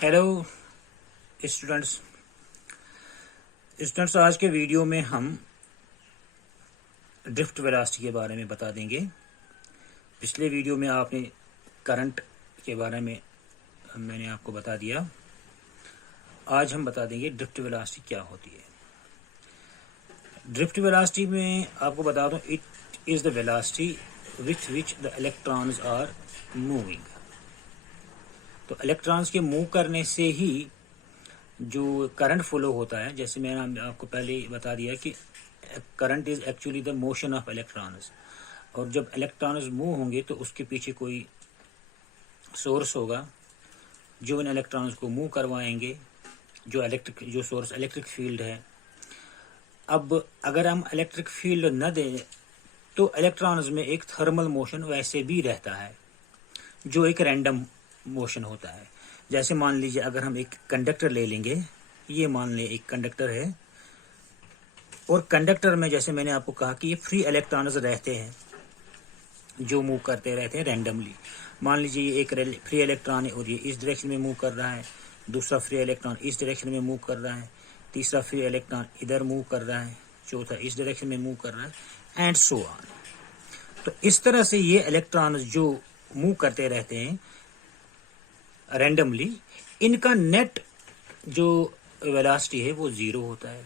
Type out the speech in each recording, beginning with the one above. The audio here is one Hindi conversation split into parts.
हेलो स्टूडेंट्स आज के वीडियो में हम ड्रिफ्ट वेलोसिटी के बारे में बता देंगे। पिछले वीडियो में आपने करंट के बारे में मैंने आपको बता दिया। आज हम बता देंगे ड्रिफ्ट वेलोसिटी क्या होती है। ड्रिफ्ट वेलोसिटी में आपको बता दूं, it is the velocity with which the electrons are moving. तो इलेक्ट्रॉन्स के मूव करने से ही जो करंट फ्लो होता है, जैसे मैंने आपको पहले ही बता दिया कि current is actually the motion of electrons. और जब इलेक्ट्रॉन्स मूव होंगे तो उसके पीछे कोई सोर्स होगा जो इन इलेक्ट्रॉन्स को मूव करवाएंगे, जो सोर्स इलेक्ट्रिक फील्ड है। अब अगर हम इलेक्ट्रिक फील्ड न दें तो इलेक्ट्रॉन्स में एक थर्मल मोशन वैसे भी रहता है, जो एक रैंडम मोशन होता है। जैसे मान लीजिए अगर हम एक कंडक्टर ले लेंगे, ये मान लें एक कंडक्टर है, और कंडक्टर में जैसे मैंने आपको कहा कि ये फ्री इलेक्ट्रॉन्स रहते हैं जो मूव करते रहते हैं रैंडमली। मान लीजिए ये एक फ्री इलेक्ट्रॉन है और ये इस डायरेक्शन में मूव कर रहा है, दूसरा फ्री इलेक्ट्रॉन इस डायरेक्शन में मूव कर रहा है, तीसरा फ्री इलेक्ट्रॉन इधर मूव कर रहा है, चौथा इस डायरेक्शन में मूव कर रहा है, एंड सो ऑन। तो इस तरह से ये इलेक्ट्रॉन जो मूव करते रहते हैं रैंडमली, इनका नेट जो वेलोसिटी है वो जीरो होता है,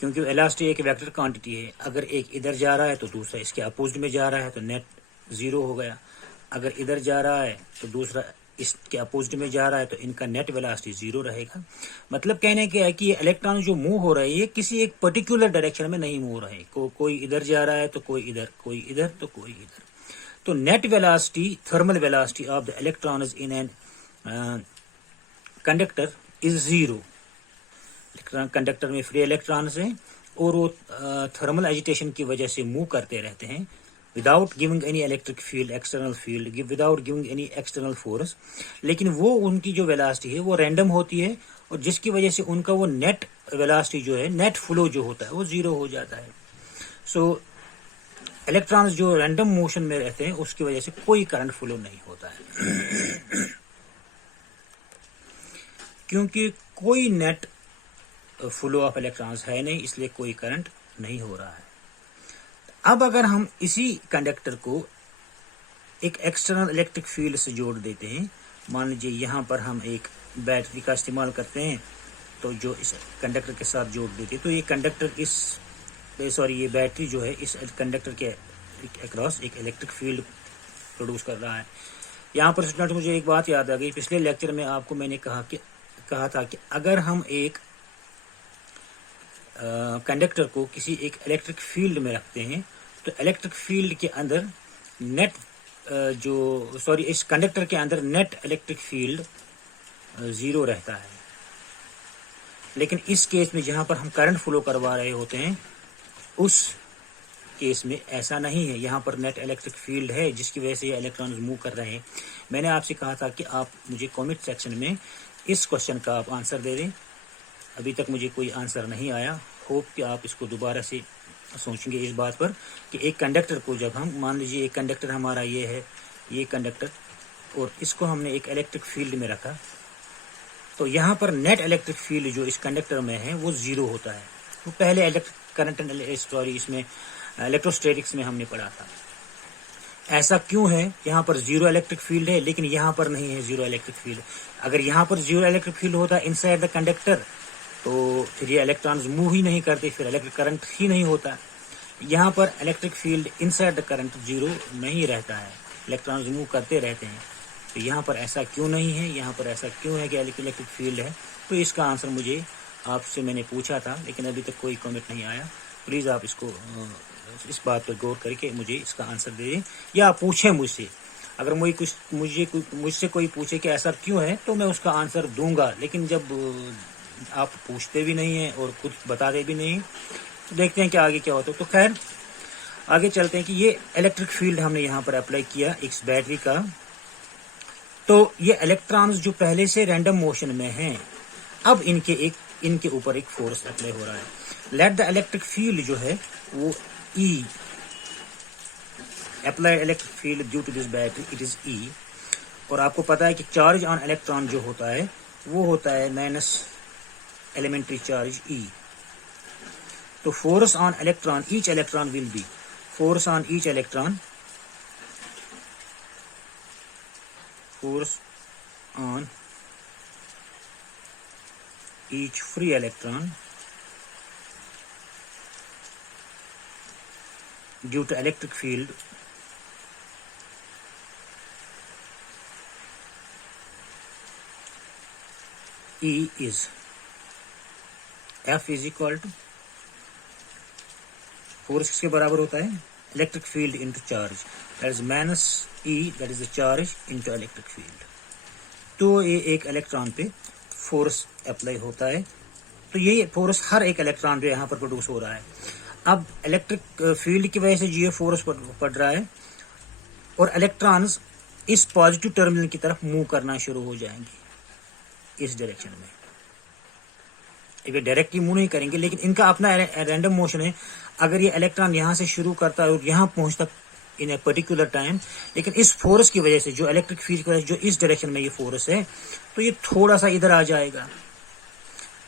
क्योंकि वेलोसिटी एक वेक्टर क्वांटिटी है। अगर एक इधर जा रहा है तो दूसरा इसके अपोजिट में जा रहा है तो नेट जीरो हो गया। अगर इधर जा रहा है तो दूसरा इसके अपोजिट में जा रहा है तो इनका नेट वेलोसिटी जीरो रहेगा। मतलब कहने क्या है कि ये इलेक्ट्रॉन जो मूव हो रहे हैं ये किसी एक पर्टिकुलर डायरेक्शन में नहीं मूव हो रहे। कोई इधर जा रहा है तो कोई इधर, कोई इधर तो कोई इधर। तो net velocity, thermal velocity of the electrons in an conductor is zero. Conductor में फ्री इलेक्ट्रॉन्स हैं और वो थर्मल एजिटेशन की वजह से मूव करते रहते हैं without giving any electric field, external field, without giving any external force. लेकिन वो उनकी जो वेलोसिटी है वो रैंडम होती है, और जिसकी वजह से उनका वो नेट वेलोसिटी जो है, नेट फ्लो जो होता है वो जीरो हो जाता है। सो इलेक्ट्रॉन्स जो रैंडम मोशन में रहते हैं उसकी वजह से कोई करंट फ्लो नहीं होता है क्योंकि कोई नेट फ्लो ऑफ इलेक्ट्रॉन्स है नहीं, इसलिए कोई करंट नहीं हो रहा है। अब अगर हम इसी कंडक्टर को एक एक्सटर्नल इलेक्ट्रिक फील्ड से जोड़ देते हैं, मान लीजिए यहाँ पर हम एक बैटरी का इस्तेमाल करते हैं, तो जो इस कंडक्टर के साथ जोड़ देते हैं तो ये कंडक्टर ये बैटरी जो है इस कंडक्टर के अक्रॉस एक इलेक्ट्रिक फील्ड प्रोड्यूस कर रहा है। यहाँ पर स्टूडेंट मुझे एक बात याद आ गई, पिछले लेक्चर में आपको मैंने कहा था कि अगर हम एक कंडक्टर को किसी एक इलेक्ट्रिक फील्ड में रखते हैं तो इलेक्ट्रिक फील्ड के अंदर इस कंडक्टर के अंदर नेट इलेक्ट्रिक फील्ड जीरो रहता है। लेकिन इस केस में जहां पर हम करंट फ्लो करवा रहे होते हैं उस केस में ऐसा नहीं है। यहाँ पर नेट इलेक्ट्रिक फील्ड है जिसकी वजह से ये इलेक्ट्रॉन्स मूव कर रहे हैं। मैंने आपसे कहा था कि आप मुझे कमेंट सेक्शन में इस क्वेश्चन का आप आंसर दे दें। अभी तक मुझे कोई आंसर नहीं आया। होप कि आप इसको दोबारा से सोचेंगे इस बात पर कि एक कंडक्टर को, जब हम मान लीजिए एक कंडक्टर हमारा ये है, ये कंडक्टर, और इसको हमने एक इलेक्ट्रिक फील्ड में रखा, तो यहाँ पर नेट इलेक्ट्रिक फील्ड जो इस कंडक्टर में है वो जीरो होता है। वो पहले इसमें इलेक्ट्रोस्टैटिक्स में हमने पढ़ा था। ऐसा क्यों है? यहाँ पर जीरो इलेक्ट्रिक फील्ड है लेकिन यहाँ पर नहीं है जीरो इलेक्ट्रिक फील्ड। अगर यहाँ पर जीरो इलेक्ट्रिक फील्ड होता इनसाइड द कंडक्टर तो फिर ये इलेक्ट्रॉन्स मूव ही नहीं करते, फिर इलेक्ट्रिक करंट ही नहीं होता। यहाँ पर electric field inside the current zero नहीं रहता है, इलेक्ट्रॉन्स मूव करते रहते हैं। तो यहाँ पर ऐसा क्यों नहीं है? यहाँ पर ऐसा क्यों है कि इलेक्ट्रिक फील्ड है? तो इसका आंसर मुझे आपसे मैंने पूछा था लेकिन अभी तक कोई कमेंट नहीं आया। प्लीज़ आप इस बात पर गौर करके मुझे इसका आंसर दे दें या पूछें मुझसे। अगर मुझसे कोई पूछे कि ऐसा क्यों है तो मैं उसका आंसर दूंगा, लेकिन जब आप पूछते भी नहीं हैं और कुछ बताते भी नहीं, तो देखते हैं कि आगे क्या होता है। तो खैर आगे चलते हैं कि ये इलेक्ट्रिक फील्ड हमने यहाँ पर अप्लाई किया इस बैटरी का, तो ये इलेक्ट्रॉन्स जो पहले से रैंडम मोशन में हैं, अब इनके ऊपर एक फोर्स अप्लाई हो रहा है। लेट द इलेक्ट्रिक फील्ड जो है वो E, apply electric field due to this battery, it is E। और आपको पता है कि चार्ज ऑन इलेक्ट्रॉन जो होता है वो होता है माइनस एलिमेंट्री चार्ज E। तो force on electron, each electron will be, force on each electron, force on each free electron due to electric field E is F is equal to, force किसके बराबर होता है, electric field into charge, that is minus E, that is the charge into electric field. तो ये एक इलेक्ट्रॉन पे फोर्स अप्लाई होता है, तो ये फोर्स हर एक इलेक्ट्रॉन पे यहाँ पर प्रोड्यूस हो रहा है। अब इलेक्ट्रिक फील्ड की वजह से जो ये फोर्स पड़ रहा है और इलेक्ट्रॉन्स इस पॉजिटिव टर्मिनल की तरफ मूव करना शुरू हो जाएंगे इस डायरेक्शन में। ये डायरेक्टली मूव नहीं करेंगे, लेकिन इनका अपना रैंडम मोशन है। अगर ये इलेक्ट्रॉन यहाँ से शुरू करता है और यहाँ पहुंचता इन ए पर्टिकुलर टाइम, लेकिन इस फोर्स की वजह से, जो इलेक्ट्रिक फील्ड की वजह से, जो इस डायरेक्शन में ये फोर्स है, तो ये थोड़ा सा इधर आ जाएगा।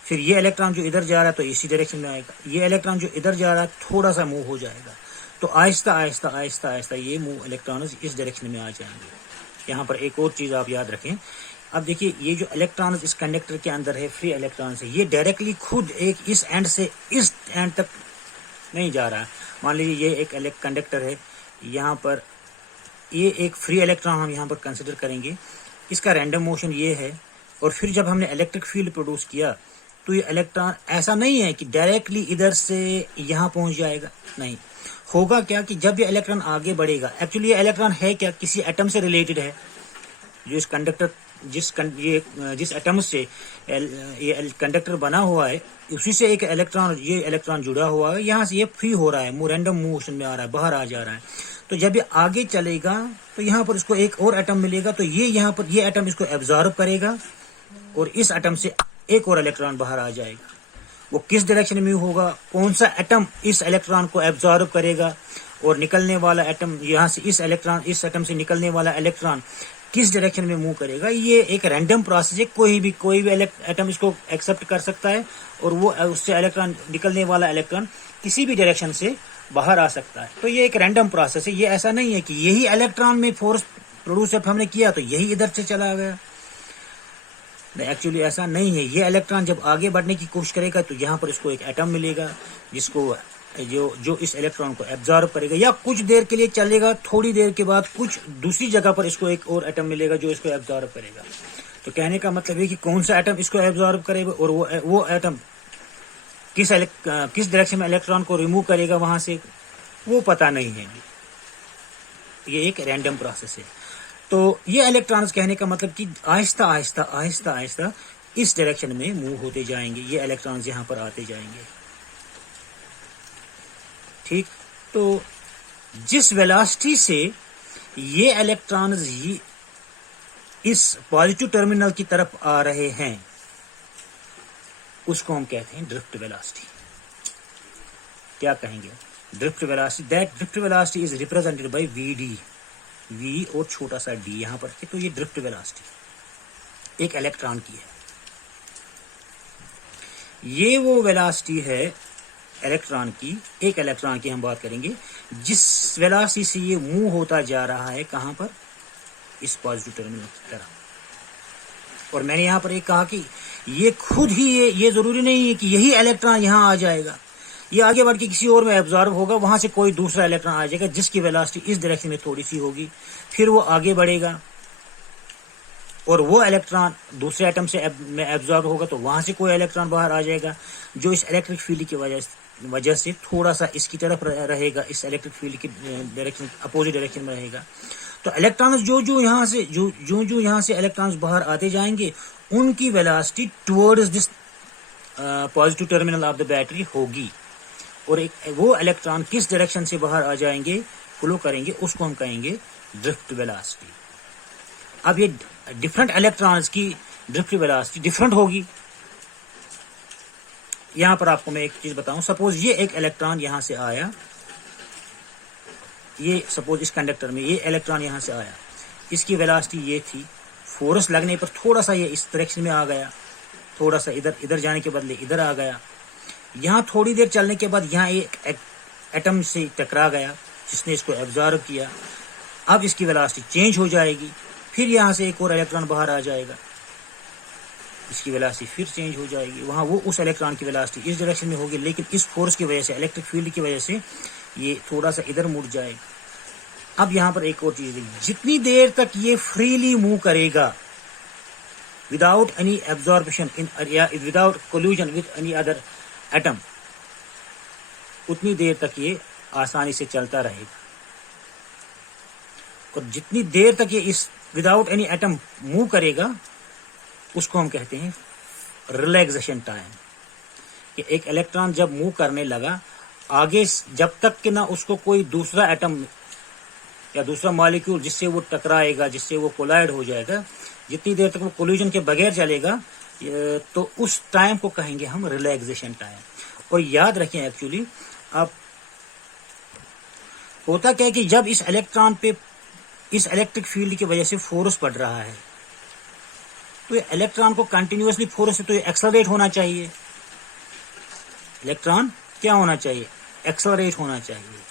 फिर ये इलेक्ट्रॉन जो इधर जा रहा है तो इसी डायरेक्शन में आएगा, ये इलेक्ट्रॉन जो इधर जा रहा है थोड़ा सा मूव हो जाएगा। तो आहिस्ता आहिस्ता आहिस्ता आहिस्ता ये मूव इलेक्ट्रॉन इस डायरेक्शन में आ जाएंगे। यहाँ पर एक और चीज आप याद रखें। अब देखिए, ये जो इलेक्ट्रॉन इस कंडक्टर के अंदर है, फ्री इलेक्ट्रॉन है, ये डायरेक्टली खुद एक इस एंड से इस एंड तक नहीं जा रहा है। मान लीजिए ये एक कंडक्टर है, यहाँ पर ये एक फ्री इलेक्ट्रॉन हम यहाँ पर कंसिडर करेंगे, इसका रैंडम मोशन ये है। और फिर जब हमने इलेक्ट्रिक फील्ड प्रोड्यूस किया तो ये इलेक्ट्रॉन ऐसा नहीं है कि डायरेक्टली इधर से यहाँ पहुंच जाएगा, नहीं। होगा क्या कि जब ये इलेक्ट्रॉन आगे बढ़ेगा, एक्चुअली ये इलेक्ट्रॉन है क्या, किसी एटम से रिलेटेड है। जो इस कंडक्टर जिस एटम से ये कंडक्टर बना हुआ है, उसी से एक इलेक्ट्रॉन, ये इलेक्ट्रॉन जुड़ा हुआ है, यहाँ से ये फ्री हो रहा है, रैंडम मोशन में आ रहा है, बाहर आ जा रहा है। तो जब ये आगे चलेगा तो यहाँ पर इसको एक और एटम मिलेगा, तो ये यहाँ पर ये एटम इसको एब्जॉर्ब करेगा और इस एटम से एक और इलेक्ट्रॉन बाहर आ जाएगा। वो किस डायरेक्शन में होगा, कौन सा एटम इस इलेक्ट्रॉन को एब्जॉर्ब करेगा और निकलने वाला एटम, यहाँ से इस एटम से निकलने वाला इलेक्ट्रॉन किस डायरेक्शन में मूव करेगा, ये एक रैंडम प्रोसेस है। कोई भी एटम इसको एक्सेप्ट कर सकता है और वो उससे इलेक्ट्रॉन, निकलने वाला इलेक्ट्रॉन किसी भी डायरेक्शन से बाहर आ सकता है। तो ये एक रैंडम प्रोसेस है। ये ऐसा नहीं है कि यही इलेक्ट्रॉन में फोर्स प्रोड्यूस हमने किया तो यही इधर से चला गया, एक्चुअली ऐसा नहीं है। ये इलेक्ट्रॉन जब आगे बढ़ने की कोशिश करेगा तो यहाँ पर इसको एक एटम मिलेगा जिसको जो इस इलेक्ट्रॉन को एब्जॉर्ब करेगा, या कुछ देर के लिए चलेगा, थोड़ी देर के बाद कुछ दूसरी जगह पर इसको एक और एटम मिलेगा जो इसको एब्जॉर्ब करेगा। तो कहने का मतलब है कि कौन सा एटम इसको एब्जॉर्ब करेगा और वो एटम किस डायरेक्शन में इलेक्ट्रॉन को रिमूव करेगा वहां से, वो पता नहीं है। ये एक रैंडम प्रोसेस है। तो ये इलेक्ट्रॉन्स, कहने का मतलब कि आहिस्ता आहिस्ता आहिस्ता आहिस्ता इस डायरेक्शन में मूव होते जाएंगे, ये इलेक्ट्रॉन्स यहाँ पर आते जाएंगे। ठीक, तो जिस वेलोसिटी से ये इलेक्ट्रॉन्स इस पॉजिटिव टर्मिनल की तरफ आ रहे हैं उसको हम कहते हैं ड्रिफ्ट वेलोसिटी। क्या कहेंगे, drift velocity. That drift velocity is represented by V और छोटा सा डी यहां पर। तो ये ड्रिफ्ट वेलोसिटी एक इलेक्ट्रॉन की है। ये वो वेलोसिटी है इलेक्ट्रॉन की, एक इलेक्ट्रॉन की हम बात करेंगे, जिस वेलोसिटी से ये मूव होता जा रहा है, कहां पर, इस पॉजिटिव टर्मिनल की तरफ। और मैंने यहां पर एक कहा कि ये खुद ही ये जरूरी नहीं है कि यही इलेक्ट्रॉन यहां आ जाएगा, ये आगे बढ़ के किसी और में एब्जॉर्ब होगा, वहां से कोई दूसरा इलेक्ट्रॉन आ जाएगा जिसकी वेलोसिटी इस डायरेक्शन में थोड़ी सी होगी, फिर वो आगे बढ़ेगा और वो इलेक्ट्रॉन दूसरे एटम से में एब्जॉर्ब होगा, तो वहां से कोई इलेक्ट्रॉन बाहर आ जाएगा जो इस इलेक्ट्रिक फील्ड की वजह से थोड़ा सा इसकी तरफ रहेगा, इस इलेक्ट्रिक फील्ड की डायरेक्शन, अपोजिट डायरेक्शन में रहेगा। तो इलेक्ट्रॉन्स जो यहाँ से इलेक्ट्रॉन्स बाहर आते जाएंगे, उनकी velocity towards this positive terminal of the battery होगी। और वो इलेक्ट्रॉन किस डायरेक्शन से बाहर आ जाएंगे, फ्लो करेंगे, उसको हम कहेंगे ड्रिफ्ट वेलोसिटी। अब ये डिफरेंट इलेक्ट्रॉन्स की ड्रिफ्ट वेलोसिटी डिफरेंट होगी। यहां पर आपको मैं एक चीज बताऊं, सपोज ये एक इलेक्ट्रॉन यहां से आया, ये सपोज इस कंडक्टर में ये इलेक्ट्रॉन यहां से आया, इसकी वेलोसिटी ये थी, फोर्स लगने पर थोड़ा सा ये इस डायरेक्शन में आ गया, थोड़ा सा इधर जाने के बदले इधर आ गया। यहाँ थोड़ी देर चलने के बाद यहाँ एक एटम से टकरा गया जिसने इसको एब्जॉर्ब किया। अब इसकी वेलोसिटी चेंज हो जाएगी, फिर यहाँ से एक और इलेक्ट्रॉन बाहर आ जाएगा, इसकी वेलोसिटी फिर चेंज हो जाएगी। वहाँ वो उस इलेक्ट्रॉन की वेलोसिटी इस डायरेक्शन में होगी, लेकिन इस फोर्स की वजह से, इलेक्ट्रिक फील्ड की वजह से ये थोड़ा सा इधर मुड़ जाएगा। अब यहाँ पर एक और चीज है, जितनी देर तक ये फ्रीली मूव करेगा without any absorption without collusion with any other atom, उतनी देर तक ये आसानी से चलता रहेगा। और जितनी देर तक ये इस विदाउट एनी एटम मूव करेगा उसको हम कहते हैं रिलैक्सेशन टाइम। कि एक इलेक्ट्रॉन जब मूव करने लगा आगे, जब तक कि ना उसको कोई दूसरा एटम या दूसरा मॉलिक्यूल जिससे वो टकराएगा, जिससे वो कोलाइड हो जाएगा, जितनी देर तक वो कोल्यूजन के बगैर चलेगा, तो उस टाइम को कहेंगे हम रिलैक्सेशन टाइम। और याद रखें, एक्चुअली अब होता क्या है कि जब इस इलेक्ट्रॉन पे इस इलेक्ट्रिक फील्ड की वजह से फोर्स पड़ रहा है, तो ये इलेक्ट्रॉन को कंटिन्यूअसली फोर्स से तो ये एक्सेलरेट होना चाहिए। इलेक्ट्रॉन क्या होना चाहिए? एक्सेलरेट होना चाहिए।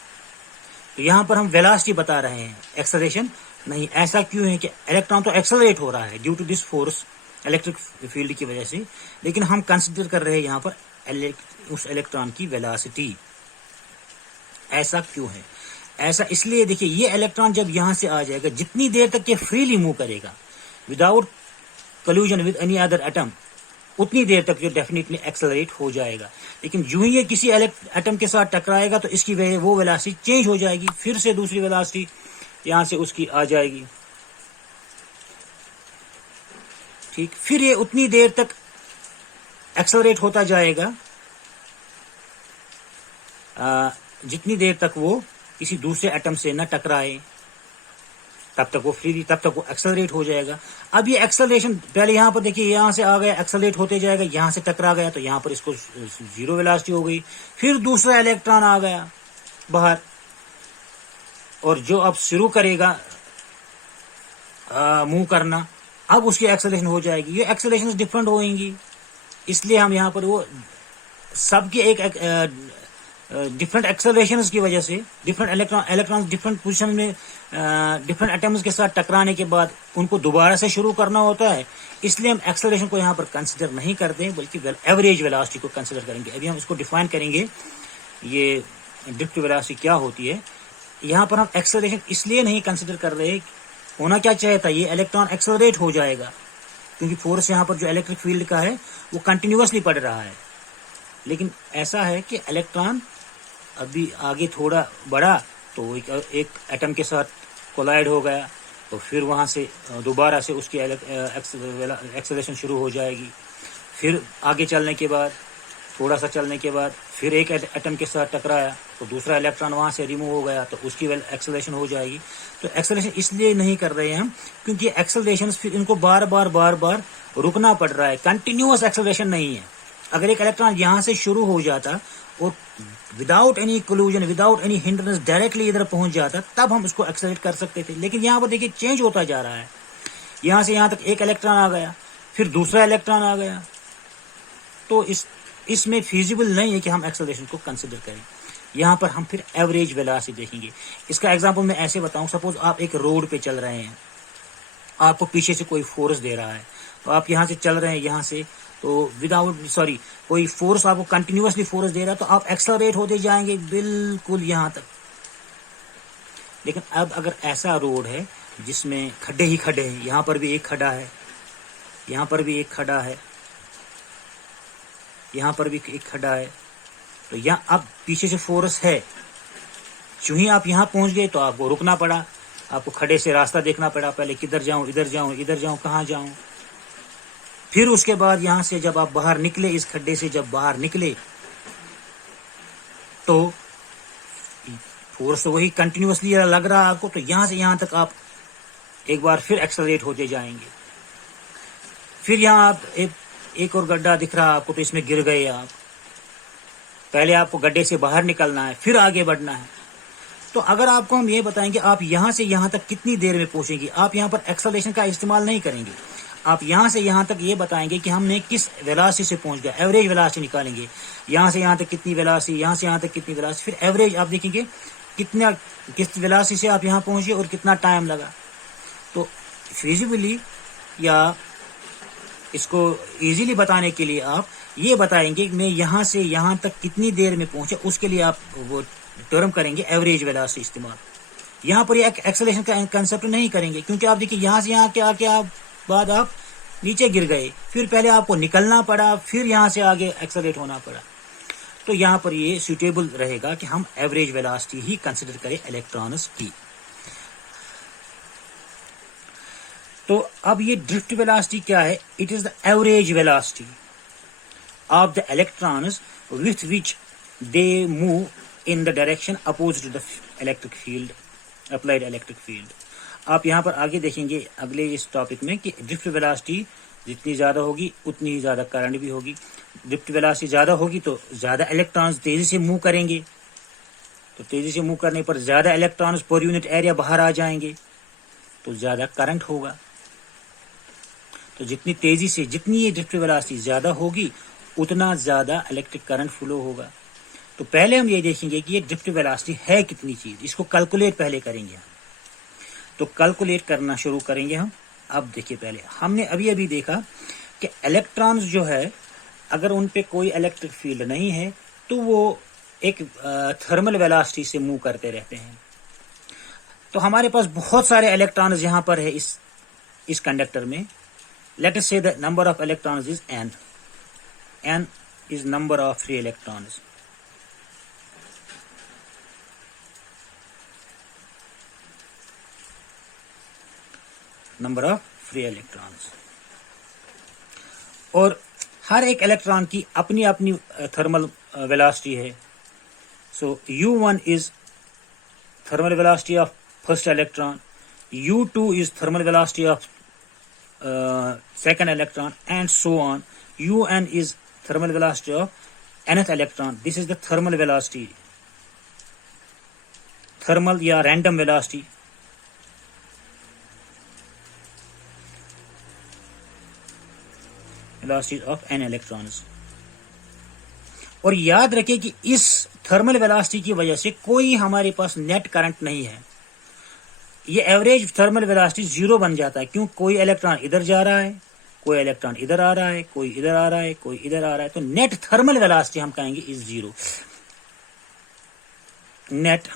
तो यहां पर हम वेलोसिटी बता रहे हैं, एक्सेलरेशन नहीं। ऐसा क्यों है कि इलेक्ट्रॉन तो एक्सेलरेट हो रहा है due to this force, electric field की वजह से, लेकिन हम कंसिडर कर रहे हैं यहां पर उस इलेक्ट्रॉन की वेलोसिटी। ऐसा क्यों है? ऐसा इसलिए, देखिए, ये इलेक्ट्रॉन जब यहां से आ जाएगा, जितनी देर तक ये फ्रीली मूव करेगा without collusion with any other atom, उतनी देर तक जो डेफिनेटली एक्सेलरेट हो जाएगा। लेकिन जो ही ये किसी एटम के साथ टकराएगा तो इसकी वो वेलोसिटी चेंज हो जाएगी, फिर से दूसरी वेलोसिटी यहां से उसकी आ जाएगी। ठीक, फिर ये उतनी देर तक एक्सेलरेट होता जाएगा जितनी देर तक वो किसी दूसरे एटम से न टकराए, तब तक वो फ्री, तब तक वो एक्सेलरेट हो जाएगा। अब ये एक्सेलरेशन पहले यहां पर देखिए, यहां से आ गया, एक्सेलरेट होते जाएगा, यहां से टकरा गया तो यहां पर इसको जीरो वेलोसिटी हो गई। फिर दूसरा इलेक्ट्रॉन आ गया बाहर, और जो अब शुरू करेगा मूव करना, अब उसकी एक्सेलरेशन हो जाएगी। ये एक्सेलरेशन डिफरेंट होंगी, इसलिए हम यहां पर वो सबके एक डिफरेंट एक्सेलरेशंस की वजह से, डिफरेंट इलेक्ट्रॉन डिफरेंट पोजीशन में डिफरेंट एटम्स के साथ टकराने के बाद उनको दोबारा से शुरू करना होता है। इसलिए हम एक्सेलरेशन को यहाँ पर कंसिडर नहीं करते हैं, बल्कि एवरेज वेलोसिटी को कंसिडर करेंगे। अभी हम इसको डिफाइन करेंगे, ये ड्रिफ्ट वेलोसिटी क्या होती है। यहाँ पर हम एक्सेलरेशन इसलिए नहीं कंसिडर कर रहे, होना क्या चाहिए था, ये इलेक्ट्रॉन एक्सेलरेट हो जाएगा, क्योंकि फोर्स यहाँ पर जो इलेक्ट्रिक फील्ड का है वो कंटिन्यूअसली पड़ रहा है। लेकिन ऐसा है कि इलेक्ट्रॉन अभी आगे थोड़ा बढ़ा तो एक एटम के साथ कोलाइड हो गया, तो फिर वहां से दोबारा से उसकी एक्सेलरेशन शुरू हो जाएगी। फिर आगे चलने के बाद, थोड़ा सा चलने के बाद, फिर एक एटम के साथ टकराया तो दूसरा इलेक्ट्रॉन वहां से रिमूव हो गया, तो उसकी एक्सेलरेशन हो जाएगी। तो एक्सेलरेशन इसलिए नहीं कर रहे हैं हम, क्योंकि एक्सेलरेशन फिर इनको बार बार रुकना पड़ रहा है, कंटिन्यूअस एक्सेलरेशन नहीं है। अगर एक इलेक्ट्रॉन यहां से शुरू हो जाता और without any collusion, without any hindrance directly इधर पहुंच जाता, तब हम इसको एक्सेलरेट कर सकते थे। लेकिन यहाँ पर देखिए चेंज होता जा रहा है, यहां से यहां तक एक इलेक्ट्रॉन आ गया, फिर दूसरा इलेक्ट्रॉन आ गया, तो इसमें फिजिबल नहीं है कि हम एक्सेलरेशन को कंसिडर करें। यहाँ पर हम फिर एवरेज वेलोसिटी देखेंगे। इसका एग्जांपल मैं ऐसे बताऊं, सपोज आप एक रोड पे चल रहे हैं, आपको पीछे से कोई फोर्स दे रहा है, तो आप यहाँ से चल रहे हैं, यहाँ से तो कोई फोर्स आपको कंटिन्यूअसली फोर्स दे रहा है, तो आप एक्सेलरेट होते जाएंगे बिल्कुल यहाँ तक। लेकिन अब अगर ऐसा रोड है जिसमें खड्डे ही खड्डे हैं, यहाँ पर भी एक खड्डा है, यहाँ पर भी एक खड्डा है, यहाँ पर भी एक खड्डा है, तो यहाँ अब पीछे से फोर्स है, जो ही आप यहाँ पहुंच गए तो आपको रुकना पड़ा, आपको खड्डे से रास्ता देखना पड़ा, पहले किधर जाऊं, इधर जाऊं, इधर जाऊं, कहाँ जाऊं। फिर उसके बाद यहां से जब आप बाहर निकले, इस खड्डे से जब बाहर निकले, तो फोर्स तो वही कंटिन्यूअसली लग रहा है आपको, तो यहां से यहां तक आप एक बार फिर एक्सेलरेट होते जाएंगे। फिर यहां आप एक और गड्ढा दिख रहा है आपको, तो इसमें गिर गए आप। पहले आपको गड्ढे से बाहर निकलना है, फिर आगे बढ़ना है, तो अगर आपको हम ये बताएंगे आप यहां से यहां तक कितनी देर में पहुंचेंगे, आप यहां पर एक्सेलरेशन का इस्तेमाल नहीं करेंगे, आप यहां से यहां तक ये बताएंगे कि हमने किस वेलोसिटी से पहुंच गया, एवरेज वेलोसिटी निकालेंगे, यहां से यहां तक कितनी वेलोसिटी, यहां से यहां तक कितनी वेलोसिटी, फिर एवरेज आप देखेंगे कितना, किस वेलोसिटी से आप यहां पहुंचे और कितना टाइम लगा। तो फिजिबली या इसको इजीली बताने के लिए आप ये बताएंगे मैं यहां से यहां तक कितनी देर में पहुंचा, उसके लिए आप वो टर्म करेंगे एवरेज वेलोसिटी इस्तेमाल। यहां पर एक एक्सेलरेशन का कंसेप्ट नहीं करेंगे, क्योंकि आप देखिए यहां से यहां के आके आप बाद आप नीचे गिर गए, फिर पहले आपको निकलना पड़ा, फिर यहां से आगे एक्सेलरेट होना पड़ा। तो यहां पर ये सुटेबल रहेगा कि हम एवरेज वेलोसिटी ही कंसिडर करें इलेक्ट्रॉन्स की। तो अब ये ड्रिफ्ट वेलोसिटी क्या है? It is the average velocity of the electrons with which they move in the direction oppose to the electric field, applied electric field. आप यहाँ पर आगे देखेंगे अगले इस टॉपिक में कि ड्रिफ्ट वेलोसिटी जितनी ज्यादा होगी उतनी ही ज्यादा करंट भी होगी। ड्रिफ्ट वेलोसिटी ज्यादा होगी तो ज्यादा इलेक्ट्रॉन्स तेजी से मूव करेंगे, तो तेजी से मूव करने पर ज्यादा इलेक्ट्रॉन्स पर यूनिट एरिया बाहर आ जाएंगे, तो ज्यादा करंट होगा। तो जितनी तेजी से जितनी ये ड्रिफ्ट वेलोसिटी ज्यादा होगी उतना ज्यादा इलेक्ट्रिक करंट फ्लो होगा। तो पहले हम ये देखेंगे कि ये ड्रिफ्ट वेलोसिटी है कितनी चीज, इसको कैलकुलेट पहले करेंगे हम। तो कैलकुलेट करना शुरू करेंगे हम। अब देखिए पहले हमने अभी अभी देखा कि इलेक्ट्रॉन्स जो है अगर उन पे कोई इलेक्ट्रिक फील्ड नहीं है तो वो एक थर्मल वेलोसिटी से मूव करते रहते हैं। तो हमारे पास बहुत सारे इलेक्ट्रॉन्स यहां पर है इस कंडक्टर में। लेट अस से the number of electrons is n. n is number of free electrons. Number of free electrons. और हर एक इलेक्ट्रॉन की अपनी अपनी थर्मल वेलोसिटी है। सो u1 is thermal velocity of first electron, u2 is thermal velocity of second electron, and so on. un is thermal velocity of nth electron. This is the thermal velocity, thermal या random velocity. velocity of n electrons. और याद रखें कि इस थर्मल वेलोसिटी की वजह से कोई हमारे पास नेट करंट नहीं है। ये एवरेज थर्मल वेलोसिटी जीरो बन जाता है। क्यों? कोई इलेक्ट्रॉन इधर जा रहा है, कोई इलेक्ट्रॉन इधर आ रहा है, कोई इधर आ रहा है, कोई इधर आ रहा है। तो नेट थर्मल वेलोसिटी हम कहेंगे इज जीरो। नेट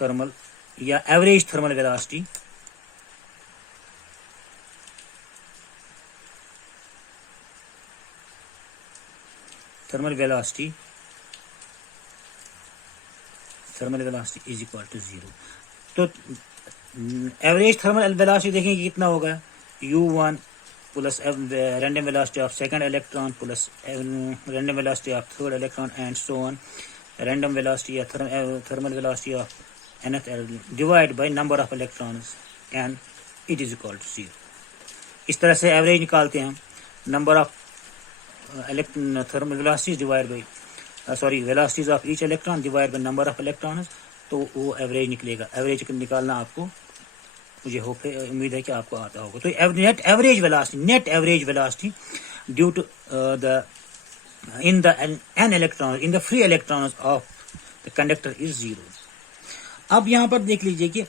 थर्मल या average thermal velocity is equal to zero. तो एवरेज थर्मल वेलोसिटी देखेंगे कितना होगा, u1 plus random velocity of second electron plus random velocity of third electron and so on, random velocity या thermal velocity of nth divide by number of electrons and it is equal to zero. इस तरह से एवरेज निकालते हैं हम। Number of thermal velocities divide bye velocities of each electron divided by number of electrons, तो वो एवरेज निकलेगा। एवरेज निकालना आपको मुझे उम्मीद है कि आपको आता होगा। तो net average velocity due to in the n electrons in the free electrons of the conductor is zero। अब यहां पर देख लीजिए कि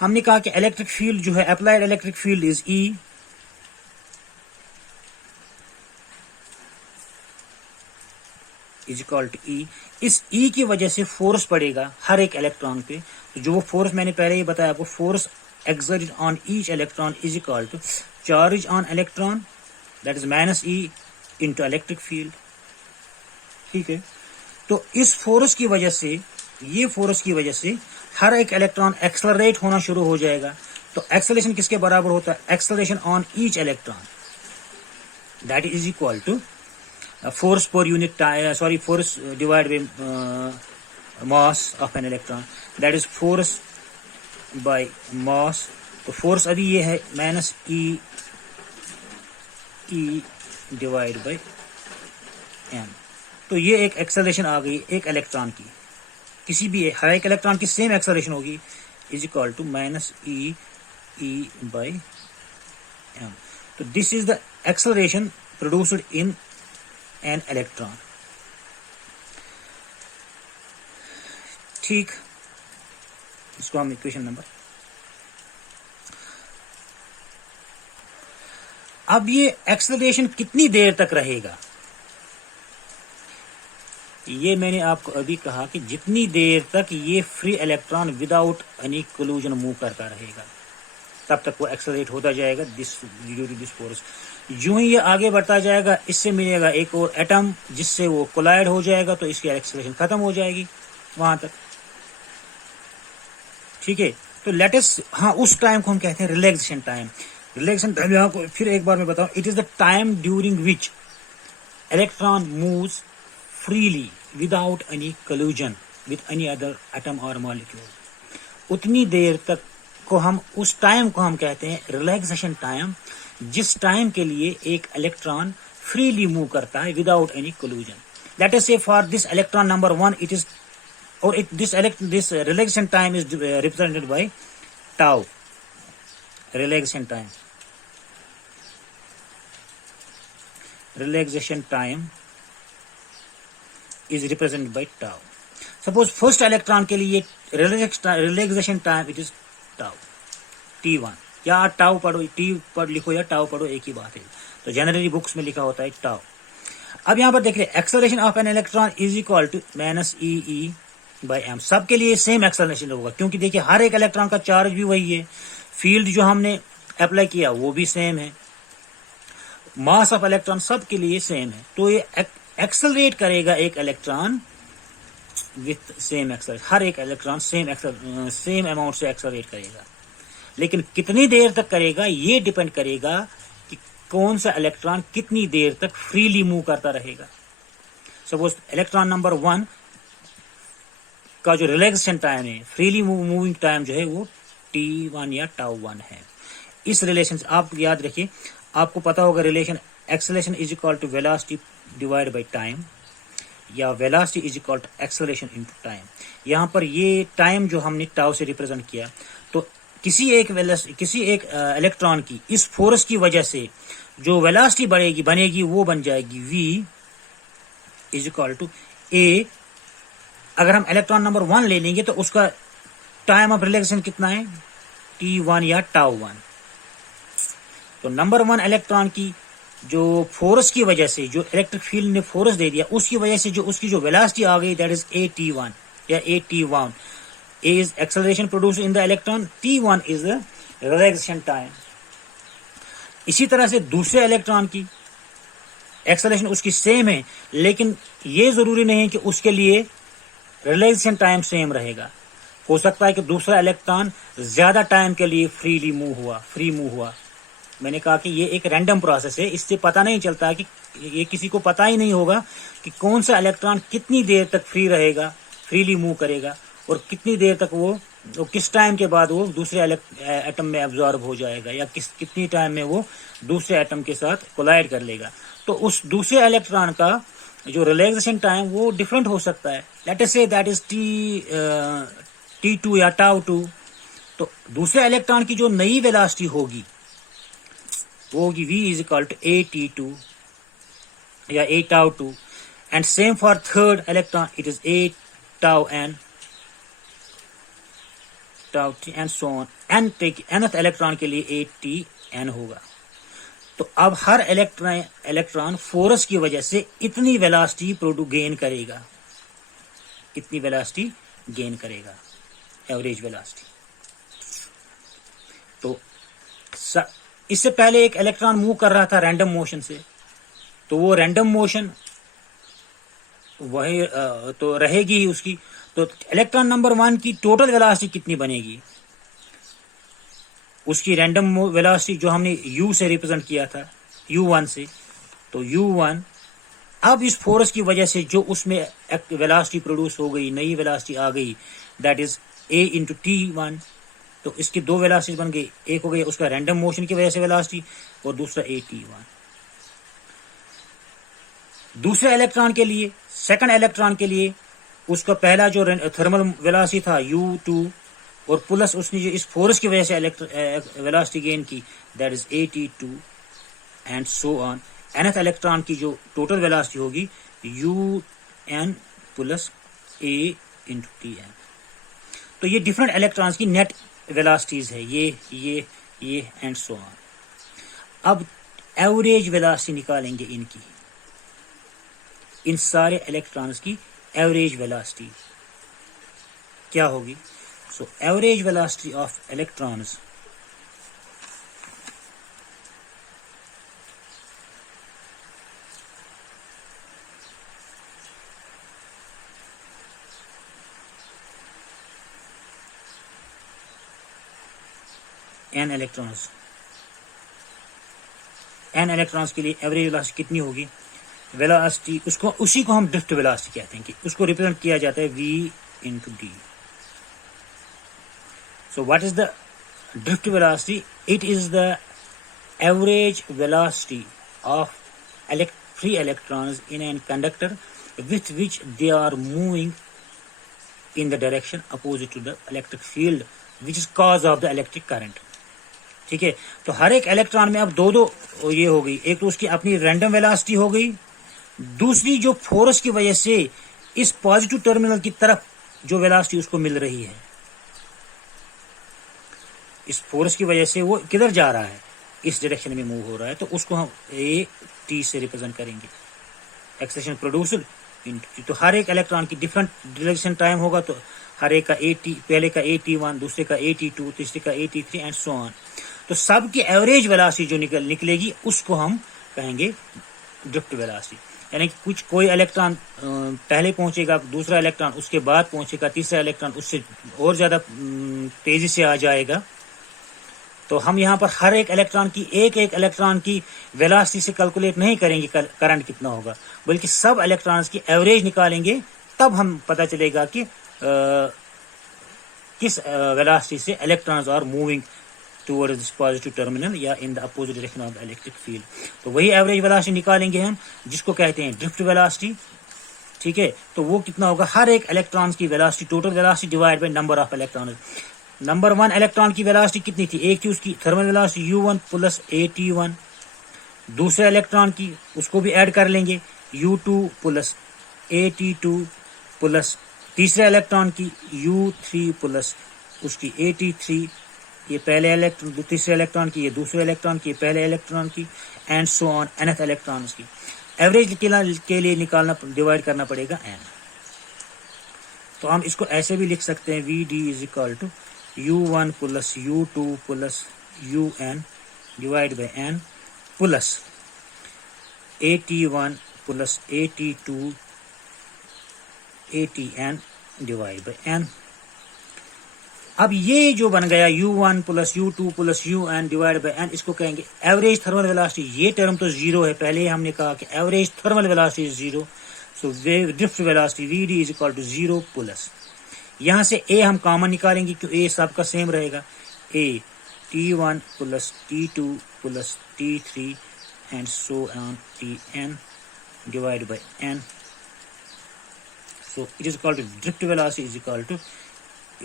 हमने कहा कि इलेक्ट्रिक फील्ड जो है applied electric field is E is equal to E। इस E की वजह से फोर्स पड़ेगा हर एक इलेक्ट्रॉन पे। तो जो फोर्स मैंने पहले ही बताया आपको, force exerted on each electron is equal to charge on electron that is minus E into electric field। ठीक है, तो इस फोर्स की वजह से, ये फोर्स की वजह से हर एक इलेक्ट्रॉन एक्सेलरेट होना शुरू हो जाएगा। तो एक्सेलरेशन किसके बराबर होता है? Acceleration on each electron that is equal to force per unit time, force divided by mass of an electron, that is force by mass। तो force अभी ये है minus E divide by m। तो ये एक एक्सेलरेशन आ गई एक इलेक्ट्रॉन की, किसी भी हर एक इलेक्ट्रॉन की सेम एक्सेलरेशन होगी, is equal to minus e by m. तो this is the acceleration produced in an electron. ठीक, इसको हम इक्वेशन नंबर। अब ये एक्सेलरेशन कितनी देर तक रहेगा, ये मैंने आपको अभी कहा कि जितनी देर तक ये free electron without any collision move करता रहेगा तब तक वो एक्सेलरेट होता जाएगा this due to this force. जो ही ये आगे बढ़ता जाएगा इससे मिलेगा एक और एटम जिससे वो कोलाइड हो जाएगा, तो इसकी एक्सेलरेशन खत्म हो जाएगी वहां तक। ठीक है, तो लेटेस्ट, हाँ उस टाइम को हम कहते हैं रिलैक्सेशन टाइम। रिलैक्सेशन टाइम यहाँ को फिर एक बार मैं बताऊं, it is the time during which electron moves freely without any collision with any other atom और मॉलिक्यूल। उतनी देर तक को हम, उस टाइम को हम कहते हैं रिलैक्सेशन टाइम, जिस टाइम के लिए एक इलेक्ट्रॉन फ्रीली मूव करता है without any collision. Let us say for this electron number 1 it is, or this relaxation time is represented by tau. Relaxation time is represented by tau. Suppose first electron के लिए relaxation time it is tau t1, या tau पढ़ो, t पढ़ लिखो या tau पढ़ो, एक ही बात है। तो जनरली बुक्स में लिखा होता है tau। अब यहाँ पर देखिए acceleration of an electron is equal to minus e by m. सबके लिए सेम एक्सेलरेशन होगा, क्योंकि देखिए हर एक इलेक्ट्रॉन का चार्ज भी वही है, फील्ड जो हमने अप्लाई किया वो भी सेम है, मास ऑफ इलेक्ट्रॉन सबके लिए सेम है। तो ये एक्सेलरेट करेगा एक इलेक्ट्रॉन विथ सेम एक्सेलरेशन, हर एक इलेक्ट्रॉन सेम अमाउंट से एक्सेलरेट करेगा। लेकिन कितनी देर तक करेगा ये डिपेंड करेगा कि कौन सा इलेक्ट्रॉन कितनी देर तक फ्रीली मूव करता रहेगा। सपोज इलेक्ट्रॉन नंबर 1 का जो रिलैक्सेशन टाइम है, फ्रीली मूविंग टाइम जो है वो t1 या tau1 है। इस रिलेशन से आप याद रखिए, आपको पता होगा relation acceleration is equal to velocity divide by time, या velocity is equal to acceleration into time. यहाँ पर ये टाइम जो हमने टाउ से रिप्रेजेंट किया, तो किसी एक इलेक्ट्रॉन की इस फोर्स की वजह से जो वेलोसिटी बनेगी वो बन जाएगी v is equal to a। अगर हम इलेक्ट्रॉन नंबर 1 ले लेंगे तो उसका टाइम ऑफ रिलैक्सेशन कितना है, t1 या tau1। तो नंबर 1 इलेक्ट्रॉन की जो फोर्स की वजह से, जो इलेक्ट्रिक फील्ड ने फोर्स दे दिया उसकी वजह से जो उसकी जो वेलोसिटी आ गई, दैट इज at1 या at1 is acceleration produced in the electron, t1 is the relaxation time। इसी तरह से दूसरे इलेक्ट्रॉन की एक्सेलरेशन उसकी सेम है, लेकिन ये जरूरी नहीं कि उसके लिए रिलैक्सेशन टाइम सेम रहेगा। हो सकता है कि दूसरा इलेक्ट्रॉन ज्यादा टाइम के लिए फ्री मूव हुआ। मैंने कहा कि ये एक रैंडम प्रोसेस है, इससे पता नहीं चलता कि ये किसी को पता ही नहीं होगा कि कौन सा इलेक्ट्रॉन कितनी देर तक फ्री रहेगा, फ्रीली मूव करेगा, और कितनी देर तक वो किस टाइम के बाद वो दूसरे एटम में एब्जॉर्ब हो जाएगा, या कितनी टाइम में वो दूसरे एटम के साथ कोलाइड कर लेगा। तो उस दूसरे इलेक्ट्रॉन का जो रिलैक्सेशन टाइम वो डिफरेंट हो सकता है। Late us say that is t2 या tau2। तो दूसरे इलेक्ट्रॉन की जो नई वेलोसिटी होगी वो होगी v is equal to at2 या a tau2, and same for third electron it is a tau n tau t and so on, nth electron के लिए atn होगा। तो अब हर इलेक्ट्रॉन फोर्स की वजह से इतनी वेलोसिटी गेन करेगा, एवरेज वेलोसिटी। तो इससे पहले एक इलेक्ट्रॉन मूव कर रहा था रैंडम मोशन से, तो वो रैंडम मोशन वही तो रहेगी ही उसकी। तो इलेक्ट्रॉन नंबर 1 की टोटल वेलोसिटी कितनी बनेगी, उसकी रैंडम वेलोसिटी जो हमने u से रिप्रेजेंट किया था, u1 से, तो u1 अब इस फोर्स की वजह से जो उसमें वेलोसिटी प्रोड्यूस हो गई, नई वेलोसिटी आ गई, that is a into t1। तो इसकी दो वेलोसिटी बन गई, एक हो गई उसका रैंडम मोशन की वजह से वेलोसिटी, और दूसरा at1। दूसरे इलेक्ट्रॉन के लिए, सेकंड इलेक्ट्रॉन के लिए उसका पहला जो थर्मल वेलोसिटी था u2 और प्लस उसने जो इस फोर्स की वजह से वेलोसिटी गेन की, that is at2 and so on. nth electron की जो टोटल वेलोसिटी होगी un plus a into tn। तो ये डिफरेंट इलेक्ट्रॉन्स की नेट वेलोसिटीज है, ये एंड सो ऑन। अब एवरेज वेलोसिटी निकालेंगे इनकी, इन सारे इलेक्ट्रॉन्स की एवरेज वेलोसिटी क्या होगी? So average velocity of electrons n electrons के लिए एवरेज वेलोसिटी कितनी होगी? वेलोसिटी उसी को हम ड्रिफ्ट वेलोसिटी कहते हैं कि उसको रिप्रेजेंट किया जाता है v into D. So what is the drift velocity? It is the average velocity of free electrons in a conductor with which they are moving in the direction opposite to the electric field which is cause of the electric current। ठीक है, तो हर एक इलेक्ट्रॉन में अब दो ये हो गई, एक तो उसकी अपनी रैंडम वेलोसिटी हो गई, दूसरी जो फोर्स की वजह से इस पॉजिटिव टर्मिनल की तरफ जो वेलोसिटी उसको मिल रही है, इस फोर्स की वजह से वो किधर जा रहा है, इस डायरेक्शन में मूव हो रहा है, तो उसको हम ए टी से रिप्रेजेंट करेंगे, एक्सेलेरेशन प्रोड्यूस्ड इनटू। तो हर एक इलेक्ट्रॉन की डिफरेंट रिलेक्शन टाइम होगा, तो हर एक का पहले का at1, दूसरे का at2, तीसरे का at3 एंड सो ऑन। तो सब की एवरेज वेलोसिटी जो निकलेगी उसको हम कहेंगे ड्रिफ्ट वेलोसिटी। यानी कि कोई इलेक्ट्रॉन पहले पहुंचेगा, दूसरा इलेक्ट्रॉन उसके बाद पहुंचेगा, तीसरा इलेक्ट्रॉन उससे और ज्यादा तेजी से आ जाएगा। तो हम यहाँ पर हर एक इलेक्ट्रॉन की एक इलेक्ट्रॉन की वेलोसिटी से कैलकुलेट नहीं करेंगे करंट कितना होगा, बल्कि सब इलेक्ट्रॉन्स की एवरेज निकालेंगे, तब हम पता चलेगा कि किस वेलोसिटी से electrons are moving towards this positive terminal या in the opposite direction of the electric field. तो वही एवरेज वेलोसिटी निकालेंगे हम, जिसको कहते हैं ड्रिफ्ट वेलोसिटी। ठीक है, तो वो कितना होगा? हर एक इलेक्ट्रॉन की velocity, total velocity divide by number of electron. Number 1 electron की वेलोसिटी कितनी थी? एक थी उसकी thermal velocity u1 plus at1। दूसरे इलेक्ट्रॉन की उसको भी ऐड कर लेंगे, u2 प्लस at2 प्लस तीसरे इलेक्ट्रॉन की u3 प्लस उसकी at3। ये पहले इलेक्ट्रॉन, तीसरे इलेक्ट्रॉन की, ये दूसरे इलेक्ट्रॉन की, पहले इलेक्ट्रॉन की and so on nth electrons की। एवरेज के लिए निकालना, डिवाइड करना पड़ेगा n। तो हम इसको ऐसे भी लिख सकते हैं, vd is equal to u1 plus u2 plus un divide by n plus at1 plus at2 atn divide by n। अब ये जो बन गया u1 plus u2 plus un divide by n, इसको कहेंगे एवरेज थर्मल वेलोसिटी। ये टर्म तो जीरो है, पहले ही हमने कहा कि average thermal velocity is zero. So drift velocity vd is equal to zero plus, यहां से a हम कॉमन निकालेंगे क्योंकि a सबका सेम रहेगा, a t1 plus t2 plus t3 and so on tn divide by n। So it is equal to drift velocity is equal to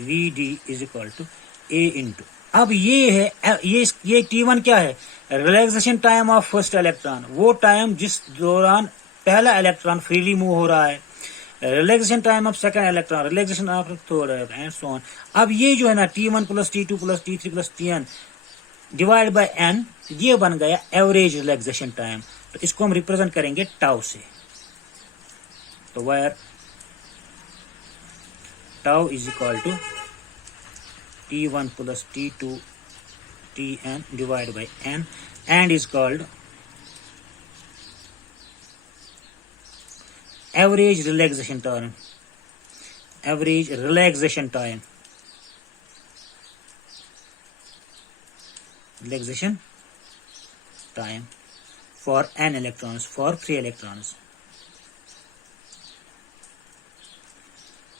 vd is equal to a into. अब ये है, ये t1 क्या है? Relaxation time of first electron, वो टाइम जिस दौरान पहला इलेक्ट्रॉन फ्रीली मूव हो रहा है। Relaxation time of second electron, relaxation of third and so on. अब ये जो है ना t1 plus t2 plus t3 plus tn divide by n, ये बन गया एवरेज रिलैक्सेशन टाइम। तो इसको हम रिप्रेजेंट करेंगे टाउ से। तो where tau is equal to t1 plus t2 tn divide by n and is called average relaxation time, average relaxation time, relaxation time for n electrons, for free electrons।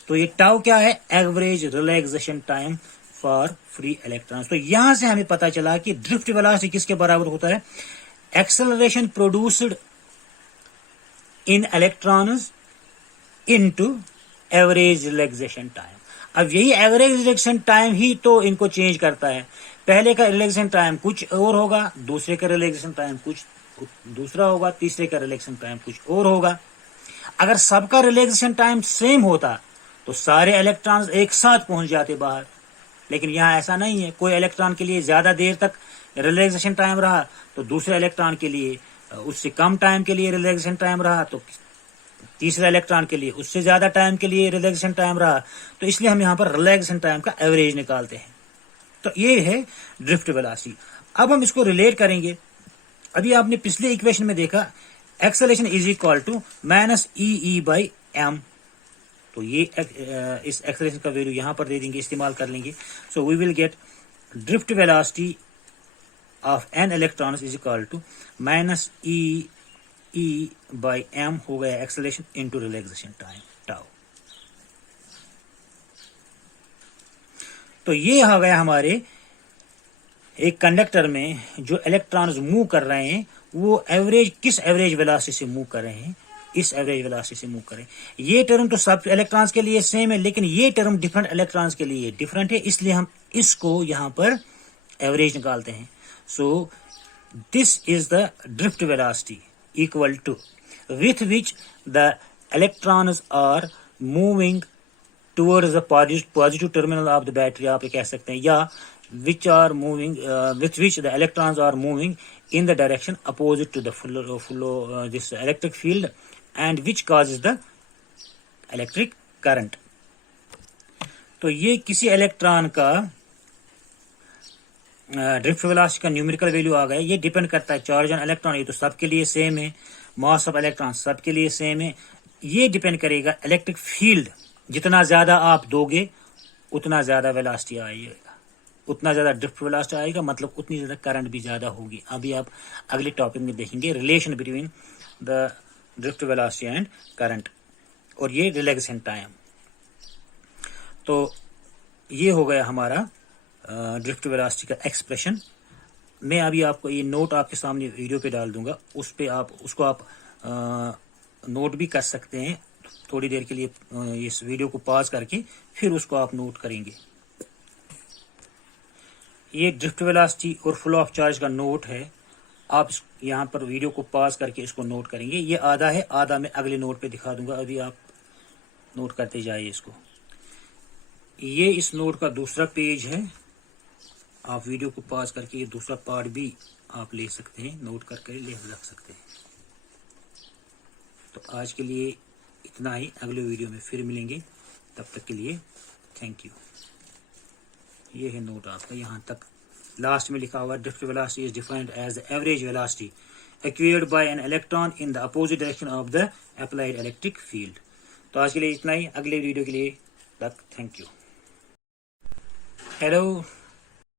तो ये टाउ क्या है? Average relaxation time for free electrons. तो यहां से हमें पता चला कि ड्रिफ्ट वेलोसिटी किसके बराबर होता है? एक्सेलरेशन प्रोड्यूस्ड इन electrons into average relaxation time. अब यही एवरेज रिलैक्सेशन टाइम ही तो इनको चेंज करता है। पहले का रिलैक्सेशन टाइम कुछ और होगा, दूसरे का रिलैक्सेशन टाइम कुछ दूसरा होगा, तीसरे का रिलैक्सेशन टाइम कुछ और होगा। अगर सबका रिलैक्सेशन टाइम सेम होता तो सारे इलेक्ट्रॉन्स एक साथ पहुंच जाते बाहर, लेकिन यहाँ ऐसा नहीं है। कोई इलेक्ट्रॉन के लिए ज्यादा देर तक रिलैक्सेशन टाइम रहा तो दूसरे इलेक्ट्रॉन के लिए उससे कम टाइम के लिए रिलैक्सेशन टाइम रहा, तो तीसरे इलेक्ट्रॉन के लिए उससे ज्यादा टाइम के लिए रिलैक्सेशन टाइम रहा। तो इसलिए हम यहाँ पर रिलैक्सेशन टाइम का एवरेज निकालते हैं। तो ये है ड्रिफ्ट वेलोसिटी। अब हम इसको रिलेट करेंगे। अभी आपने पिछले इक्वेशन में देखा acceleration is equal to minus e by m. तो ये इस एक्सेलरेशन का वैल्यू यहां पर दे देंगे, इस्तेमाल कर लेंगे। So we will get drift velocity of an electron is equal to minus e by m हो गया acceleration into relaxation time tau. तो ये हो गया हमारे एक कंडक्टर में जो इलेक्ट्रॉन्स मूव कर रहे हैं वो किस एवरेज वेलोसिटी से मूव कर रहे हैं, इस एवरेज वेलोसिटी से मूव करें। ये टर्म तो सब इलेक्ट्रॉन्स के लिए सेम है, लेकिन ये टर्म डिफरेंट इलेक्ट्रॉन्स के लिए डिफरेंट है, इसलिए हम इसको यहां पर एवरेज निकालते हैं। So this is the drift velocity equal to with which the electrons are moving towards the positive terminal of the battery, आप ये कह सकते हैं, या which are moving with which the electrons are moving in the direction opposite to the flow this electric field and which causes the electric current। तो ये किसी इलेक्ट्रॉन का ड्रिफ्ट वेलोसिटी का न्यूमेरिकल वैल्यू आ गया। ये डिपेंड करता है चार्ज ऑन इलेक्ट्रॉन, ये तो सबके लिए सेम है, मास ऑफ इलेक्ट्रॉन सबके लिए सेम है। ये डिपेंड करेगा इलेक्ट्रिक फील्ड जितना ज्यादा आप दोगे उतना ज्यादा वेलोसिटी आएगा, उतना ज्यादा ड्रिफ्ट वेलोसिटी आएगा, मतलब उतनी ज्यादा करंट भी ज्यादा होगी। अभी आप अगले टॉपिक में देखेंगे relation between the drift velocity and current और ये रिलैक्सेशन टाइम। तो ये हो गया हमारा ड्रिफ्ट वेलोसिटी का एक्सप्रेशन। मैं अभी आपको ये नोट आपके सामने वीडियो पे डाल दूंगा, उस पे आप उसको आप नोट भी कर सकते हैं थोड़ी देर के लिए। इस वीडियो को पॉज करके फिर उसको आप नोट करेंगे। ये ड्रिफ्ट वेलोसिटी और फ्लो ऑफ चार्ज का नोट है। आप यहाँ पर वीडियो को पॉज करके इसको नोट करेंगे। ये आधा है, आधा मैं अगले नोट पे दिखा दूंगा, अभी आप नोट करते जाइए इसको। ये इस नोट का दूसरा पेज है, आप वीडियो को पॉज करके ये दूसरा पार्ट भी आप ले सकते हैं, नोट करके ले रख सकते हैं। तो आज के लिए इतना ही, अगले वीडियो में फिर मिलेंगे, तब तक के लिए थैंक यू। ये है नोट आपका, यहाँ तक लास्ट में लिखा हुआ drift velocity is defined as the average velocity acquired by an electron in the opposite direction of the applied electric field. तो आज के लिए इतना ही, अगले वीडियो के लिए तक थैंक यू। हेलो